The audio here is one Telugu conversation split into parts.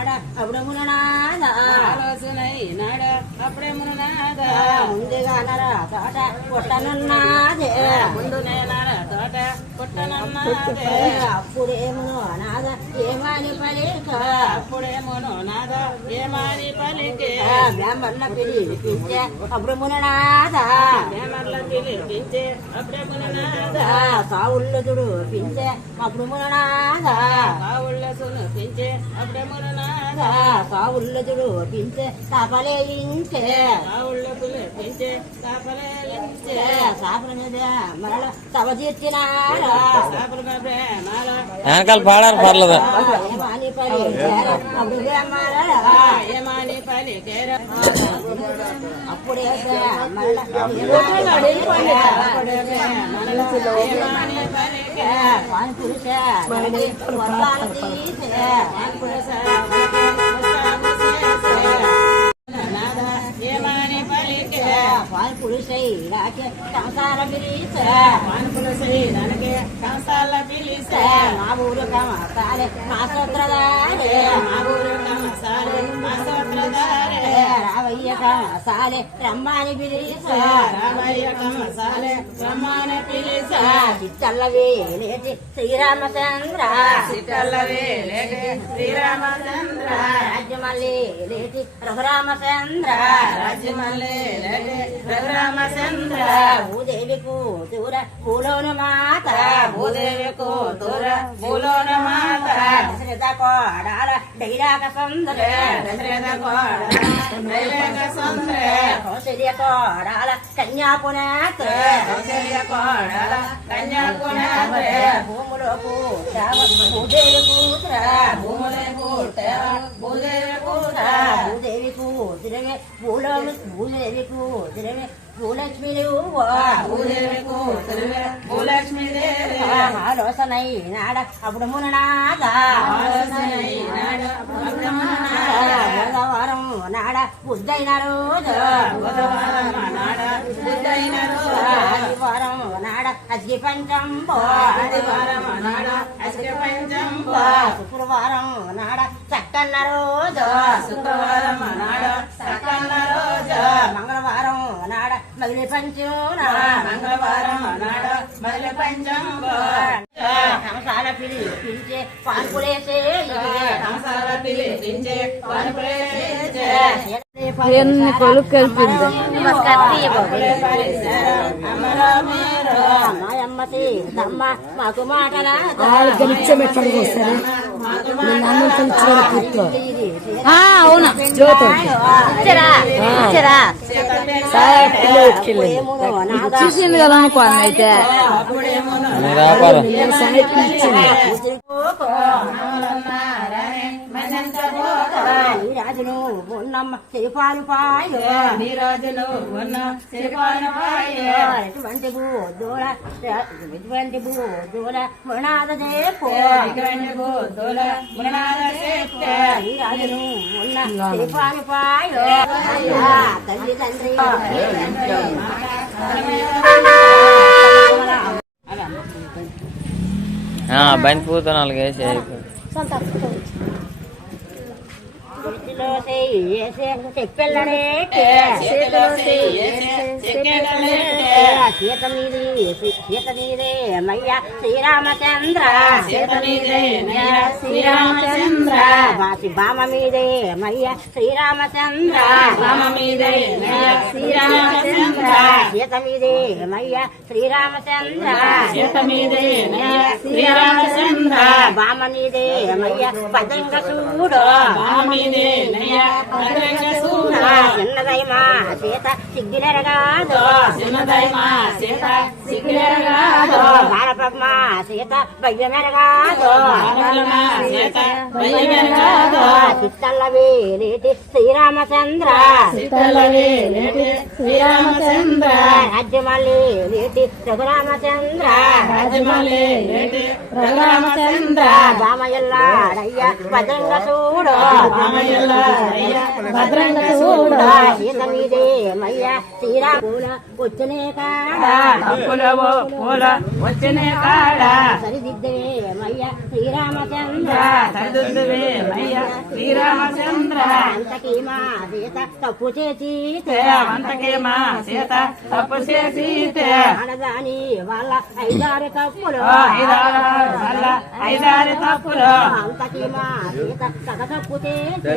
నాడ అప్పుడే ముననాద ఆలోచనై నాడ అప్పుడే ముననాద ముందుగా నర తోట కొట్టనున్నాదే ముందునే నర తోట కొట్టనున్నాదే అప్పుడేమును నాద ఏమని పలిక అప్పుడేమోను నాద ఏమాని పలికే బ్రాహ్మణ పిలిపించే అప్పుడు ముననాద వేమర్ల పిలిపించే అప్పుడే ముననాద సావుళ్ళు పించే అప్పుడు ముననాద కావుళ్ళసును పించే అప్పుడే ముననాద సావుళ్ళు పించే తపలేయించే కావుళ్ళు పిలిపించే కాపలేయించే సాపల మరల తవ తీర్చినారా వెనకాల పాడారు పర్లేదు ఏమని పలికారు అప్పుడు ఏమాని పలికేర అప్పుడే మరల పురుష వర్గాలు తీసే ఏమాని పలికే పురుషై రాకే సంసార పిలిసే మానుకులసై ನನಗೆ కంసాల పిలిసే మా ఊరు కమసాలే మా సూత్రధారే మా ఊరు కమసాలే మా సూత్రధారే రావయ్య కమసాలే రమ్మని పిలిసే రామయ్య కమసాలే రమ్మని పిలిసే చిత్తల్ల వేలేటి శ్రీరామచంద్ర సిట్టల్ల వేలేటి శ్రీరామచంద్ర రాజ్యమల్లి లేటి రఘురామచంద్ర రాజ్యమల్లే లేటి రఘురామచంద్ర భూదేవి కూతుర పూలోను మాత భూదేవి కూతుర భూలోన మాత దశరథ కోడాల డైరాక సుందర దశరథ కోడ దైవేక సుందర కౌశల్య కోడాల కన్యాపునేత్ర కౌశల్య కోడల కన్యాకుమారి భూములో కూతావ భూదేవి కూతుర భూములే కూర్తేవ భూదేవి కూత భూదేవి కూతురవే భూదేవి కూతురవే భూలక్ష్మి భూదేవి కూతురువే భూలక్ష్మి దేవి ఆలోచనై నాడ అప్పుడు ముననాద ఆలోచనైనాడు బుధవారం నాడ బుద్ధైన రోజు బుధవారం నాడ బుద్ధైన రోజు ఆదివారం నాడ అగ్ని పంచంబో ఆదివారం నాడ అష్ట పంచంబ శుక్రవారం నాడ చక్కన్న రోజు శుక్రవారం నాడ సకన్న రోజు మంగళవారం నాడ మగిలి పంచం మంగళవారం నాడ మొదలు పంచంబ కంసాల పిలిపించే పాన్పులేసే కంసాల పిలిపించే పనుపులేసే ఎన్ని కొలుకు కలిపింది అమ్మాయమ్మ తీర్థమ్మ మాకు మాటలా అవును జ్యోతి చూసింది కదా అనుకోండి అయితే రాజును ఉన్నమ్మ సిరిపాలు పాయ నీరాజులు ఉన్న సిరిపానపాయ ఎటువంటి బూదూల మునాద చేపో ఇటువంటి బూదుల మునాద చేస్తే ఈ రాజును ఉన్న సిరిపాలు పాయ తల్లి తండ్రి బంతి పూత 4 వేసి సీత మీదే మయ్య శ్రీరామచంద్ర శ్రీరామచంద్ర బామ మీదే మయ్య శ్రీరామచంద్ర శ్రీరామచంద్ర సీత మీదే మయ్య శ్రీరామచంద్ర శ్రీరామచంద్ర బామ మీదే మయ్య భద్రంగ చూడు చిన్నదై మా సీత సిగ్గిలెరగాదు బాలపద్మ సీత భయ్యమెరగాదు చిత్తల్ల వేలేటి శ్రీరామచంద్ర రాజ్యమల్లి లేటి రఘురామచంద్ర బామయ్యల్లాడయ్య భద్రంగ చూడు సీత మీదే మయ్య శ్రీరాముల వచ్చినే కాడా వచ్చినే కాడ సరిదిద్దే మయ్య శ్రీరామచంద్ర సరిదుద్దువే మయ్య శ్రీరామ శ్రీరామచంద్ర అంతకి మా సీత తప్పు చేసి అంతకే మా సీత తప్పు చేసి అనదాని వాళ్ళ ఐదారు తప్పులు ఐదారు తప్పులు అంతకి మా సీత సగ తప్పు చేసి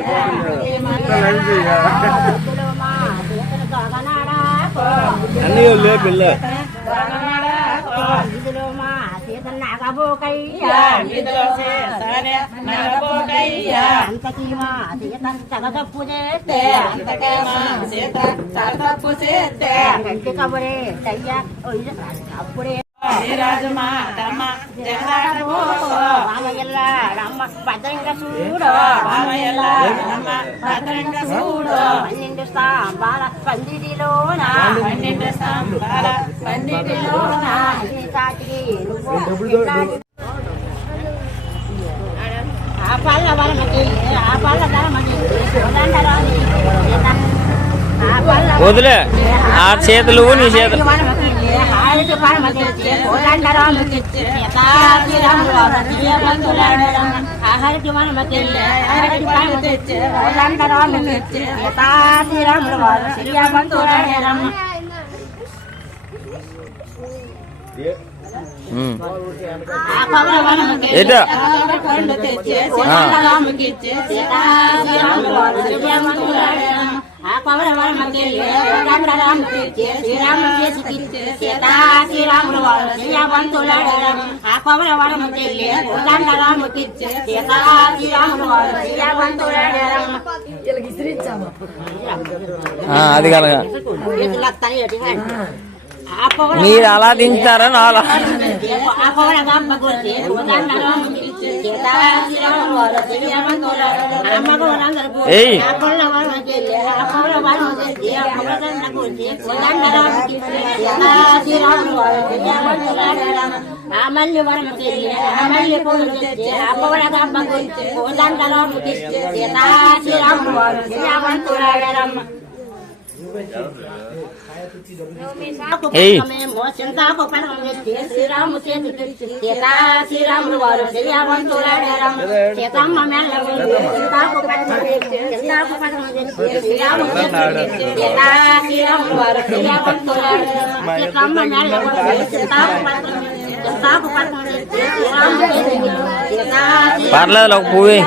మా సీతను సగనాడా ఇందులో మా సీత నాగబోకయ్యా అంతకి మా సీత సగ తప్పు చేస్తే గంటి కబురే తయ్యా అప్పుడే రాజమా రమ్మ జగదాడవో రామయ్యల్ల రమ్మ భద్రంగా చూడు రామయ్యల రమ్మ భద్రంగా చూడు 12 స్తంభాల పందిరిలోన 12 స్తంభాల పందిరిలోన ఆ పళ్ళ వరమకి ఆ పళ్ళ ధరమకి వదిలే ఆ చేతులు నీ చేతులు ఏటో ఆ పవన వరమకి రామరాముకి శ్రీరాముకి శ్రీరాములు వారు శ్రీరామంతులాడరం ఆ పవన వరమకి రాముకి శ్రీరాములు వారు శ్రీరామంతులాడరం అది కలగా మీరు అలా దించుతారని అలా ఏయ్ మళ్ళీ వరమకి మళ్ళీ పూలు అప్పవడ గమ్మకు దండలోకి శ్రీరాములు వారు శ్రీరామంతులాడరం శ్రీరాము శ్రీరాములు వారు శ్రీరామంతులాడరం సీతమ్మ మెల్ల శ్రీరాములు వారు శ్రీరామంతులాడరం సీతమ్మ మెల్ల పర్లేదు ఒక పువ్వు